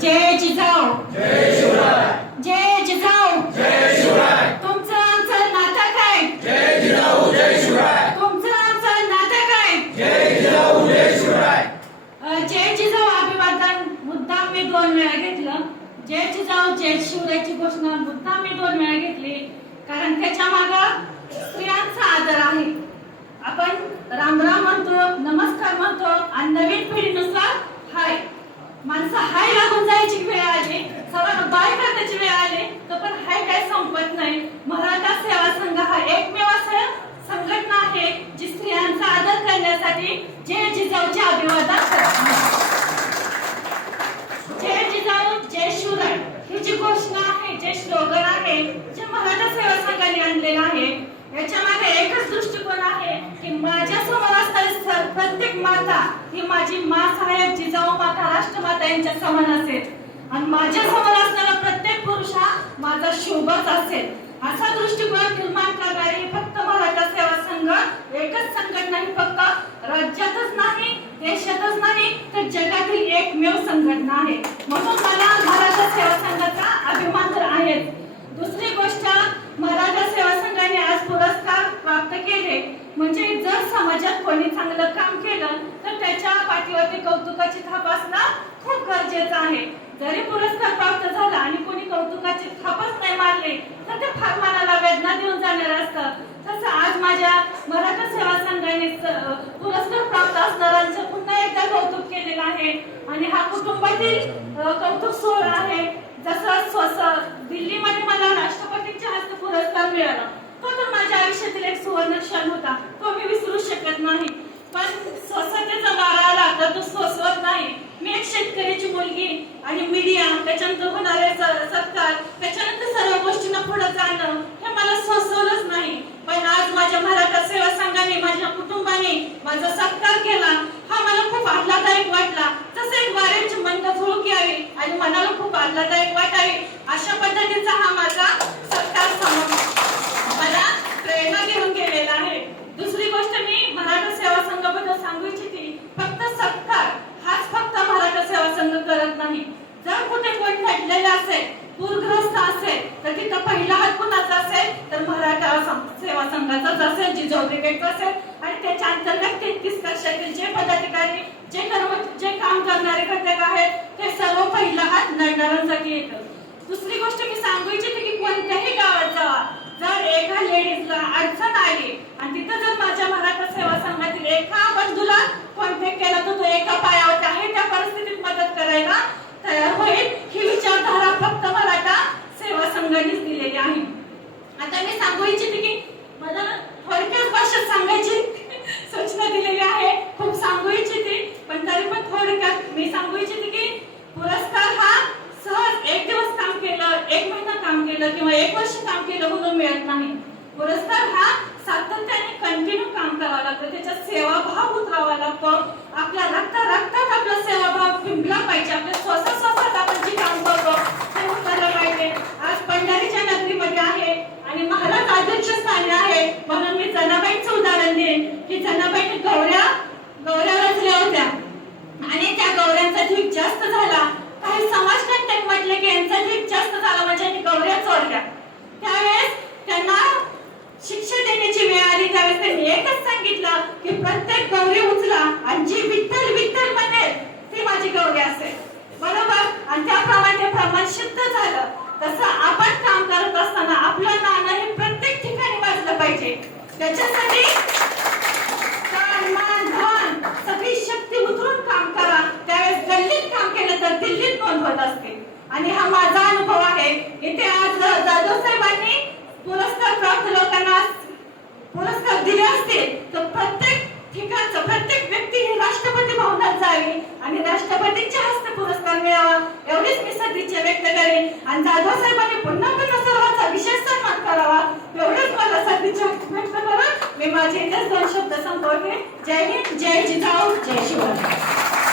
जय जिजाऊ. जय शिवराय जय जिजाऊ. जय शिवराय तुमचं आमचं नातं काय? जय जिजाऊ जय शिवराय तुमचं आमचं नातं काय? जय जिजाऊ जय शिवराय जय जिजाऊ अभिवादन. मुद्दाम मी दोन वेळा घेतलं. जय जिजाऊ जय शिवरायची घोषणा. मुद्दाम मी दोन वेळा घेतली. कारण त्याच्या माग स्त्रियांचा आदर आहे. आपण रामराम म्हणतो. नमस्कार म्हणतो आणि नवीन पिढीनुसार हाय माणसं हाय लागून जायची वेळ आली सर्वांना बाय करण्याची वेळ आली तर पण हाय काय संपत नाही मराठा सेवा संघ हा एकमेव असं संघटना आहे जी स्त्रियांचा आदर करण्यासाठी जय जिजाऊचे अभिवादन करते जय जिजाऊ जय शिवराय ही जी घोषणा आहे जे स्लोगन आहे जे मराठा सेवा संघाने आणलेलं आहे. याच्या मागे एकच दृष्टिकोन आहे की माझ्यासमोर असणारी प्रत्येक माता ही माझी मा साहेब जिजाऊ माता राष्ट्रमाता यांच्या समान असेल. आणि माझ्यासमोर असणारा प्रत्येक पुरुष हा माझा शोभच असेल. असा दृष्टिकोन निर्माण करणारी फक्त मराठा सेवा संघ एकच संघटना ही फक्त राज्यातच नाही देशातच नाही तर जगातील एकमेव संघटना आहे. म्हणून मला मराठा सेवा संघाचा अभिमान तर आहेच दुसरी गोष्ट मराठा सेवा संघाने आज पुरस्कार प्राप्त केले म्हणजे जर समाजात कोणी चांगलं काम केलं तर त्याच्या पाठीवरती कौतुकाची थाप असणं खूप गरजेचं आहे. जरी पुरस्कार प्राप्त झाला आणि कोणी कौतुकाची थापच नाही मारली तर ते फार मनाला वेदना देऊन जाणार असतं. तसं आज माझ्या मराठा सेवा संघाने पुरस्कार प्राप्त असणाऱ्यांचं पुन्हा एकदा कौतुक केलेलं आहे. आणि हा कुटुंबातील कौतुक सोहळा आहे. जसं स्वस दिल्लीमध्ये मला राष्ट्रपतींच्या हस्ते पुरस्कार मिळाला. तो तर माझ्या आयुष्यातील एक सुवर्ण क्षण होता. तो मी विसरू शकत नाही. पण स्वच्छतेचा वारा आला तर तो स्वस्वत नाही. मी एक शेतकऱ्याची मुलगी आणि मीडिया त्याच्यानंतर होणारे सत्कार त्याच्यानंतर सर्व गोष्टींना पुढे जाणं हे मला सोसवलंच नाही. पण आज माझ्या मराठा सेवा संघाने माझ्या कुटुंबाने माझा सत्कार केला. हा मला खूप आल्हाददायक वाटला जसं एक वाऱ्याची मंद झुळूक यावी आणि मनाला खूप आल्हाददायक वाटावी अशा पद्धतीचा हा माझा सत्कार सम- मला प्रेरणा घेऊन गेलेला आहे दुसरी गोष्ट मी मराठा सेवा संघाबद्दल सांगू इच्छिते फक्त सत्कार हाच फक्त मराठा सेवा संघ करत नाही जर कुठे कोणी नडलेलं असेल पूरग्रस्त असेल तर तिथं पहिला हात कुणाचा असेल? तर मराठा सेवा संघाचाच असेल जिजाऊ ब्रिगेडचा असेल. आणि त्याच्या अंतर्गत तेहतीस कक्षातील जे पदाधिकारी जे कर्म जे काम करणारे घटक आहेत ते सर्व पहिला हात नडणाऱ्यांसाठी येतं. दुसरी गोष्ट मी सांगू इच्छिते की कोणत्याही गावात जावा जर एका लेडीजला अडचण आली आणि तिथं जर माझ्या मराठा सेवा संघातील एका बंधूला कॉन्टॅक्ट केला तर तो एक पायावर आहे त्या परिस्थितीत मदत करायला तयार होईल ही विचारधारा फक्त मराठा सेवा संघानेच दिलेली आहे आता मी सांगू इच्छिते की मला थोडक्याच भाषेत सांगायची सूचना दिलेली आहे खूप सांगू इच्छिते पण तरी पण थोडक्यात मी सांगू इच्छिते की पुरस्कार हा सहज एक दिवस काम केलं एक महिना काम केलं किंवा एक वर्ष काम केलं म्हणून मिळत नाही. पुरस्कार हा सातत्याने कंटिन्यू काम करावा लागतो. त्याच्यात सेवाभाव उतरावा लागतो. आपल्या रक्त रक्तात आपला सेवाभाव पिंपला पाहिजे. आपल्या स्वतः स्वतः आपण जे काम करतो ते उतरलं पाहिजे. आज पंढरीच्या नगरीमध्ये आहे आणि महाराज अध्यक्षस्थानी आहे. म्हणून मी जनाबाईंचं उदाहरण देईन की जनाबाईने गौऱ्या गौऱ्या रचल्या होत्या. आणि त्या गौऱ्यांचा जीव जास्त झाला. म्हटले की यांचा जास्त झाला म्हणजे गौऱ्या चोरल्या त्यावेळेस त्यांना शिक्षा देण्याची वेळ आली. त्यावेळेस त्यांनी एकच सांगितलं की प्रत्येक गौरी उचला आणि जी विठ्ठल विठ्ठल बनेल ती माझी गौरी असेल. बरोबर? आणि त्याप्रमाणे प्रमाण सिद्ध झालं. तसं आपण काम करत असताना आपलं नाणं हे प्रत्येक ठिकाणी वाजलं पाहिजे. त्याच्यासाठी सगळी शक्ती उतरून काम करा. त्यावेळेस गल्लीत काम केलं तर दिल्लीत नोंद होत असते. आणि हा माझा अनुभव आहे. इथे आज जाधव साहेबांनी पुरस्कार प्राप्त लोकांना पुरस्कार दिले असतील तर प्रत्येक ठिकाणचं प्रत्येक व्यक्ती ही राष्ट्रपती भवनात जावी आणि राष्ट्रपतींच्या हस्ते पुरस्कार मिळावा एवढीच मी सदिच्छा व्यक्त करेन. आणि जाधव साहेबांनी पुन्हा पुन्हा सर्वांचा विशेष सन्मान करावा एवढंच मला सदिच्छा व्यक्त करून मी माझे इथेच दोन शब्द संपवते. जय हिंद जय जिजाऊ जय शिवराय.